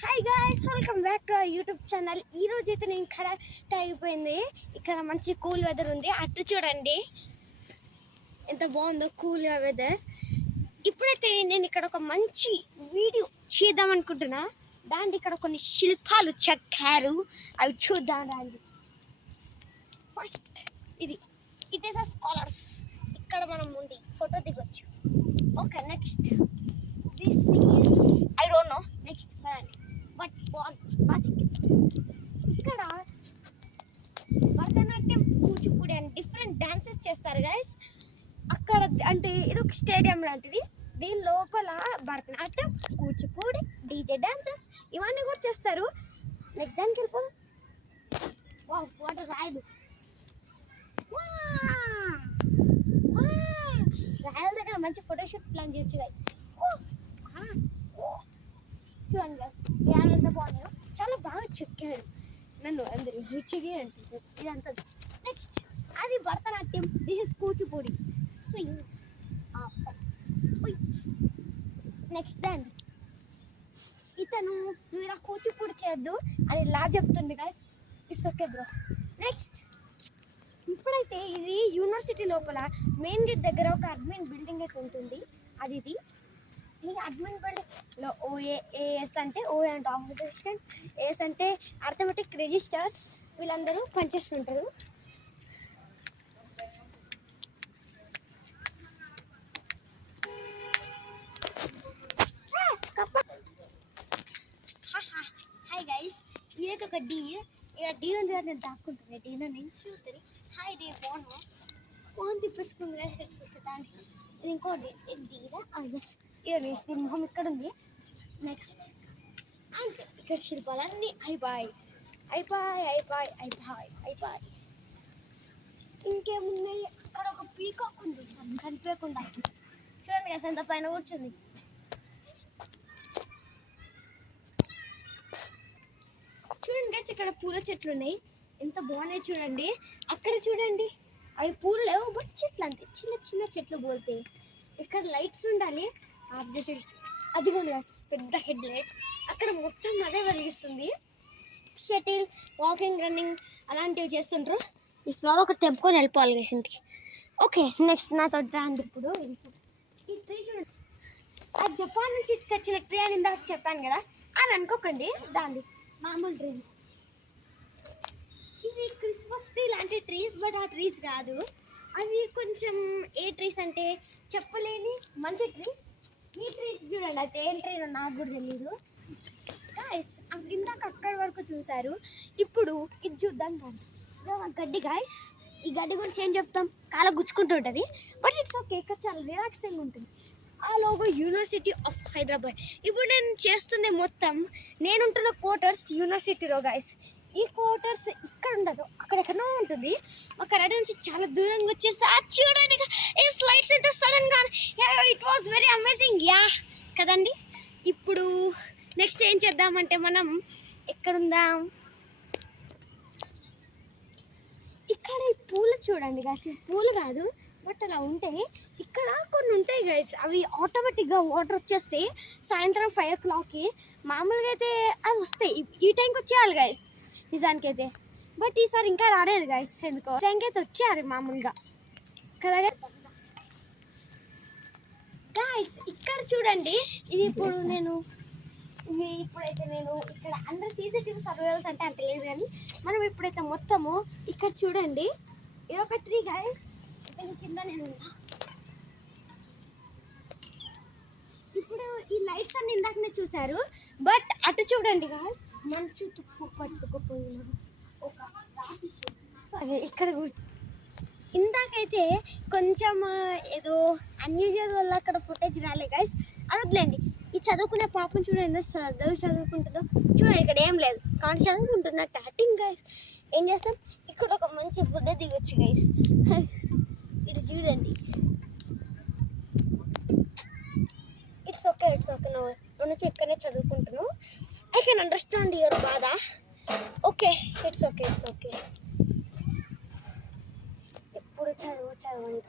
Hi guys, welcome back to our YouTube channel. ఈరోజు అయితే నేను కరెక్ట్ అయిపోయింది. ఇక్కడ మంచి కూల్ వెదర్ ఉంది. అటు చూడండి ఎంత బాగుందో కూల్ వెదర్. ఇప్పుడైతే నేను ఇక్కడ ఒక మంచి వీడియో చేద్దాం అనుకుంటున్నా. దాంట్లో ఇక్కడ కొన్ని శిల్పాలు చెక్కారు, అవి చూద్దాం రండి. ఫస్ట్ ఇది ఇట్ ఈస్ అ స్కాలర్స్. ఇక్కడ మనం ఉండి ఫోటో దిగొచ్చు. Okay, next this is I don't know. Next but ఇక్కడ Bharatanatyam, Kuchipudi and different dances చేస్తారు గైస్. అక్కడ అంటే ఇది ఒక స్టేడియం లాంటిది. దీని లోపల భరతనాట్యం, కూచిపూడి, డీజే డాన్సెస్ ఇవన్నీ కూడా చేస్తారు. నెక్స్ట్ దానికి వెళ్ళిపోదు. వాటర్ రాయలు, రాయల దగ్గర మంచి ఫోటోషూట్ ప్లాన్ చేయొచ్చు గైస్. చూడండి గైస్, రాయలు ఎంత బాగున్నాయో, చాలా బాగా చెక్కారు. నన్ను అందరు చెక్కి అంటారు ఇదంతా. నెక్స్ట్ అది Bharatanatyam, this is Kuchipudi swing. Next దాన్ ఇతను నువ్వు ఇలా కూచిపూడి చేయొద్దు అది లా చెప్తుంది guys. It's okay bro. Next ఇప్పుడైతే ఇది యూనివర్సిటీ లోపల మెయిన్ గేట్ దగ్గర ఒక అడ్మిన్ బిల్డింగ్ అయితే ఉంటుంది. అది ఇది ఈ అడ్మిన్ బిల్డింగ్లో ఏఎస్ అంటే ఓఏ అంటే ఆఫీస్ అసిస్టెంట్, ఏఎస్ అంటే అర్థమెటిక్ రిజిస్టర్స్, వీళ్ళందరూ పనిచేస్తుంటారు. హాయ్ గైస్, ఇదైతే ఒక డీర్. ఇక డీర్ ఉంది కదా, నేను దాక్కుంటుంది. డీర్ నేను చూస్తుంది. హాయ్ డీర్, బాగున్నా ఫోన్ తిప్పేసుకుంది గైస్. దాన్ని ఇది ఇంకోటి డీరా. దీని మొహం ఇక్కడ ఉంది. నెక్స్ట్ అంతే, ఇక్కడ శిల్పాలన్నీ అయిపోయి. ఇంకేమున్నాయి, అక్కడ ఒక పీకాక్ ఉంది కనిపించకుండా. చూడండి గైస్, ఎంత పైన కూర్చుంది. చూడండి గైస్, ఇక్కడ పూల చెట్లు ఉన్నాయి, ఎంత బాగున్నాయి చూడండి. అక్కడ చూడండి, అవి పూలు లేవు బట్ చెట్లు అంతే, చిన్న చిన్న చెట్లు పోతాయి. ఇక్కడ లైట్స్ ఉండాలి. అదిగోండి గైస్, పెద్ద హెడ్ లైట్. అక్కడ మొత్తం అదే వెలిగిస్తుంది. షటిల్, వాకింగ్, రన్నింగ్ అలాంటివి చేస్తుంటారు. ఈ ఫ్లోర్ ఒకటి తెంపుకొని వెళ్ళిపోవాలి గైస్ ఇంటికి. ఓకే, నెక్స్ట్ నాతో రండి. ఇప్పుడు ఈ ట్రీ చూడండి, అది జపాన్ నుంచి తెచ్చిన ట్రీ అని ఇందాక చెప్పాను కదా అని అనుకోకండి. దాన్ని మామూలు ట్రీ. ఇవి క్రిస్మస్ ట్రీ లాంటి ట్రీస్, బట్ ఆ ట్రీస్ కాదు. అవి కొంచెం ఏ ట్రీస్ అంటే చెప్పలేని మంచి ట్రీ. ఈ ట్రీస్ చూడండి, అయితే ఏం ట్రీ నాకు కూడా తెలియదు గాయస్. ఇందాక అక్కడి వరకు చూసారు, ఇప్పుడు ఇది చూద్దాం కానీ. గడ్డి గాయస్, ఈ గడ్డి గురించి ఏం చెప్తాం, కాల గుచ్చుకుంటూ ఉంటుంది, బట్ ఇట్స్ ఓకే. ఇక్కడ చాలా రిలాక్సింగ్ ఉంటుంది. ఆ లోగో యూనివర్సిటీ ఆఫ్ హైదరాబాద్. ఇప్పుడు నేను చేస్తుంది మొత్తం నేనుంటున్న క్వార్టర్స్ యూనివర్సిటీలో గాయస్. ఈ క్వార్టర్స్ ఇక్కడ ఉండదు, అక్కడెక్కడో ఉంటుంది. ఒక రెడీ నుంచి చాలా దూరంగా వచ్చేసి చూడండి ఈ స్లైడ్స్ ఎంత సడన్ గా. It was very amazing yeah కదండి. ఇప్పుడు నెక్స్ట్ ఏం చేద్దామంటే మనం ఎక్కడుందాం, ఇక్కడ ఈ పూలు చూడండి గైస్. పూలు కాదు బట్ అలా ఉంటాయి. ఇక్కడ కొన్ని ఉంటాయి గైస్, అవి ఆటోమేటిక్గా వాటర్ వచ్చేస్తే సాయంత్రం 5 o'clockకి. మామూలుగా అయితే అవి వస్తాయి, ఈ టైంకి వచ్చేయాలి గైస్ నిజానికైతే. బట్ ఈసారి ఇంకా రాలేదు గైస్, ఎందుకో టైంకి అయితే వచ్చేయాలి మామూలుగా కదా గైస్. ఇక్కడ చూడండి, ఇది ఇప్పుడైతే నేను ఇక్కడ అండర్ CCTV సర్వేలర్స్ అంటే అంత లేదు కానీ మనం ఇప్పుడైతే మొత్తము ఇక్కడ చూడండి, ఇది ఒక ట్రీ గైస్. కింద నేను ఇప్పుడు ఈ లైట్స్ అన్ని ఇందాకనే చూసారు, బట్ అటు చూడండి గైస్, మంచి తుప్పు పట్టుకుపోయిన ఒక ఇక్కడ ఇందాకైతే కొంచెం ఏదో అన్యూజువల్ వల్ల అక్కడ ఫుటేజ్ రాలే గైస్. అది వదిలేండి. ఈ చదువుకునే పాపం చూడండి, చదువుకుంటుందో చూడండి. ఇక్కడ ఏం లేదు కానీ చదువుకుంటున్నట్టు యాక్టింగ్ గైస్. ఏం చేస్తాం, ఇక్కడ ఒక మంచి ఫుడ్ దిగొచ్చు గైస్. ఇది చూడండి, ఇట్స్ ఓకే నువ్వు నుంచి ఇక్కడనే చదువుకుంటున్నావు. ఐ కెన్ అండర్స్టాండ్ యువర్ బాధ. Okay, it's okay. ఎప్పుడు చదువు అని